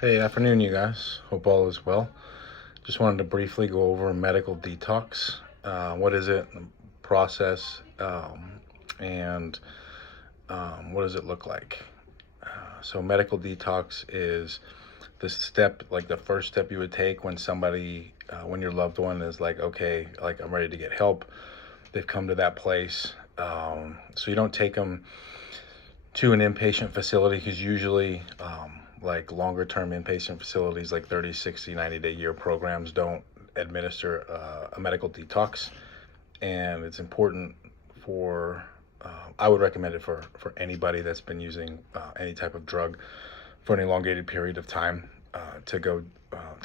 Hey, afternoon, you guys. Hope all is well. Just wanted to briefly go over medical detox. What is it? Process, and what does it look like? So, medical detox is the step, like the first step you would take when when your loved one is like, okay, like I'm ready to get help. They've come to that place. So you don't take them to an inpatient facility because usually like longer term inpatient facilities like 30, 60, 90-day year programs don't administer a medical detox. And it's important for I would recommend it for anybody that's been using any type of drug for an elongated period of time to go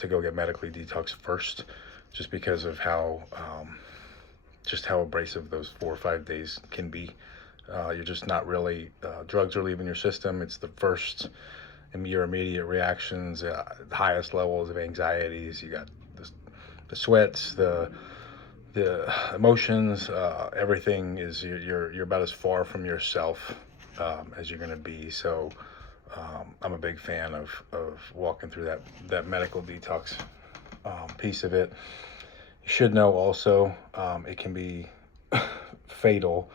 get medically detoxed first, just because of how abrasive those 4 or 5 days can be. You're just not really, drugs are leaving your system. It's the first, your immediate reactions, the highest levels of anxieties. You got the sweats, the emotions, everything is, you're about as far from yourself as you're going to be. So I'm a big fan of walking through that medical detox piece of it. You should know also it can be fatal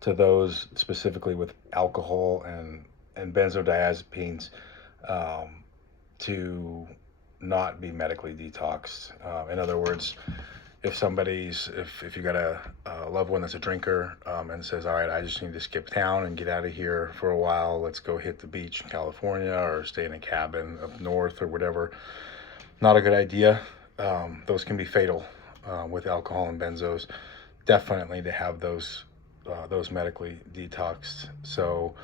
to those specifically with alcohol and benzodiazepines to not be medically detoxed. In other words, if you got a loved one that's a drinker and says, all right, I just need to skip town and get out of here for a while, let's go hit the beach in California or stay in a cabin up north or whatever, not a good idea. Those can be fatal with alcohol and benzos. Definitely to have those medically detoxed. So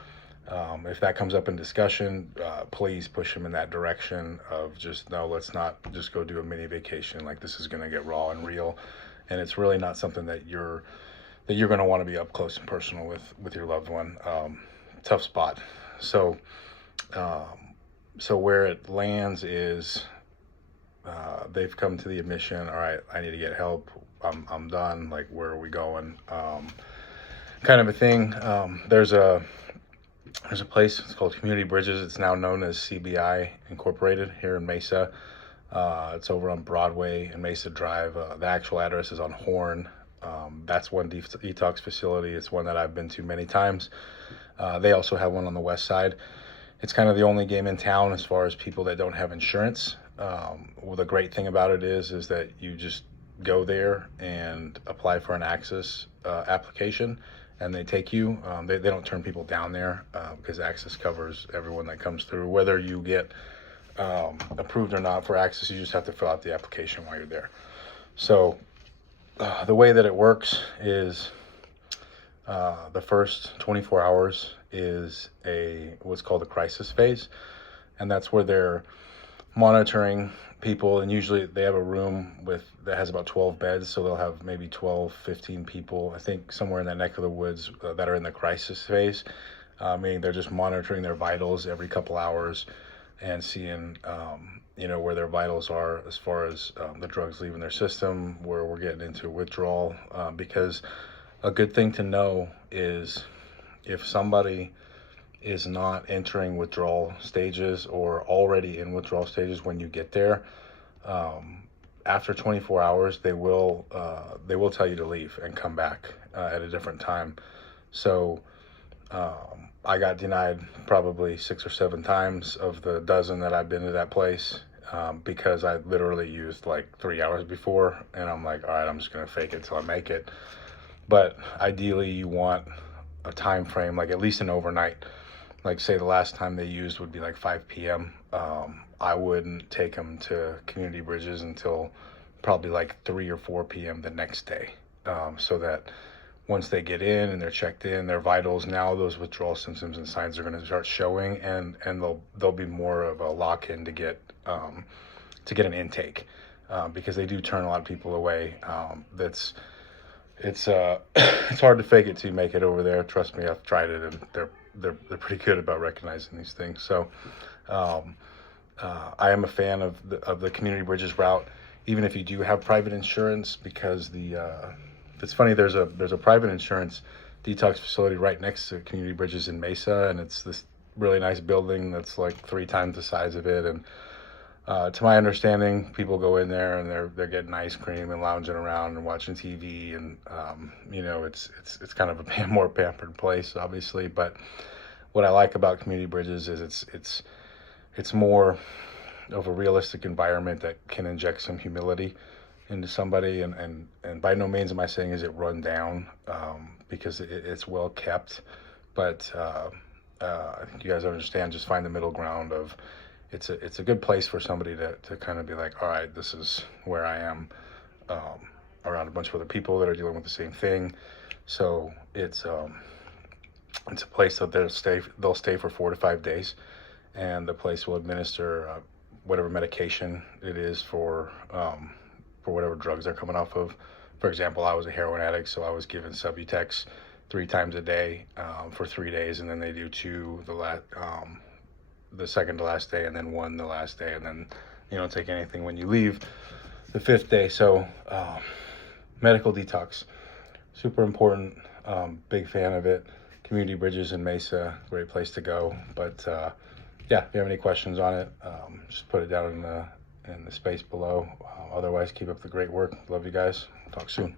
if that comes up in discussion, please push them in that direction of just, no, let's not just go do a mini vacation. Like, this is going to get raw and real, and it's really not something that you're going to want to be up close and personal with your loved one. Tough spot. So so where it lands is they've come to the admission, all right, I need to get help. I'm done. Like, where are we going? Kind of a thing. There's a place, it's called Community Bridges. It's now known as CBI Incorporated here in Mesa. It's over on Broadway and Mesa Drive. The actual address is on Horn. That's one detox facility. It's one that I've been to many times. They also have one on the west side. It's kind of the only game in town as far as people that don't have insurance. Well, the great thing about it is that you just go there and apply for an access application, and they take you. They don't turn people down there because access covers everyone that comes through. Whether you get approved or not for access, you just have to fill out the application while you're there. So the way that it works is the first 24 hours is what's called a crisis phase, and that's where they're monitoring people, and usually they have a room that has about 12 beds, so they'll have maybe 12, 15 people, I think, somewhere in that neck of the woods that are in the crisis phase, meaning they're just monitoring their vitals every couple hours and seeing where their vitals are as far as the drugs leaving their system, where we're getting into withdrawal, because a good thing to know is if somebody is not entering withdrawal stages or already in withdrawal stages when you get there, after 24 hours they will tell you to leave and come back at a different time. So I got denied probably 6 or 7 times of the dozen that I've been to that place, because I literally used like 3 hours before, and I'm like, all right, I'm just gonna fake it till I make it. But ideally you want a time frame, like at least an overnight. Like, say the last time they used would be like 5 p.m. I wouldn't take them to Community Bridges until probably like 3 or 4 p.m. the next day, so that once they get in and they're checked in, their vitals, now those withdrawal symptoms and signs are going to start showing, and they'll be more of a lock-in to get an intake, because they do turn a lot of people away. It's it's hard to fake it till you make it over there. Trust me, I've tried it, and they're pretty good about recognizing these things. So I am a fan of the Community Bridges route, even if you do have private insurance, because it's funny, there's a private insurance detox facility right next to Community Bridges in Mesa, and it's this really nice building that's like 3 times the size of it. And to my understanding, people go in there and they're getting ice cream and lounging around and watching TV, and you know, it's kind of a more pampered place, obviously. But what I like about community bridges is it's more of a realistic environment that can inject some humility into somebody. And by no means am I saying is it run down, because it's well kept. But I think you guys understand. Just find the middle ground of it's a good place for somebody to kind of be like, all right, this is where I am, around a bunch of other people that are dealing with the same thing. So it's a place that they'll stay for 4 to 5 days, and the place will administer whatever medication it is for whatever drugs they're coming off of. For example, I was a heroin addict, so I was given Subutex 3 times a day, for 3 days, and then they do two the second to last day, and then one the last day, and then you don't take anything when you leave the 5th day. So medical detox, super important. Big fan of it. Community bridges in Mesa, great place to go. But yeah, if you have any questions on it, just put it down in the space below. Otherwise, keep up the great work. Love you guys. Talk soon.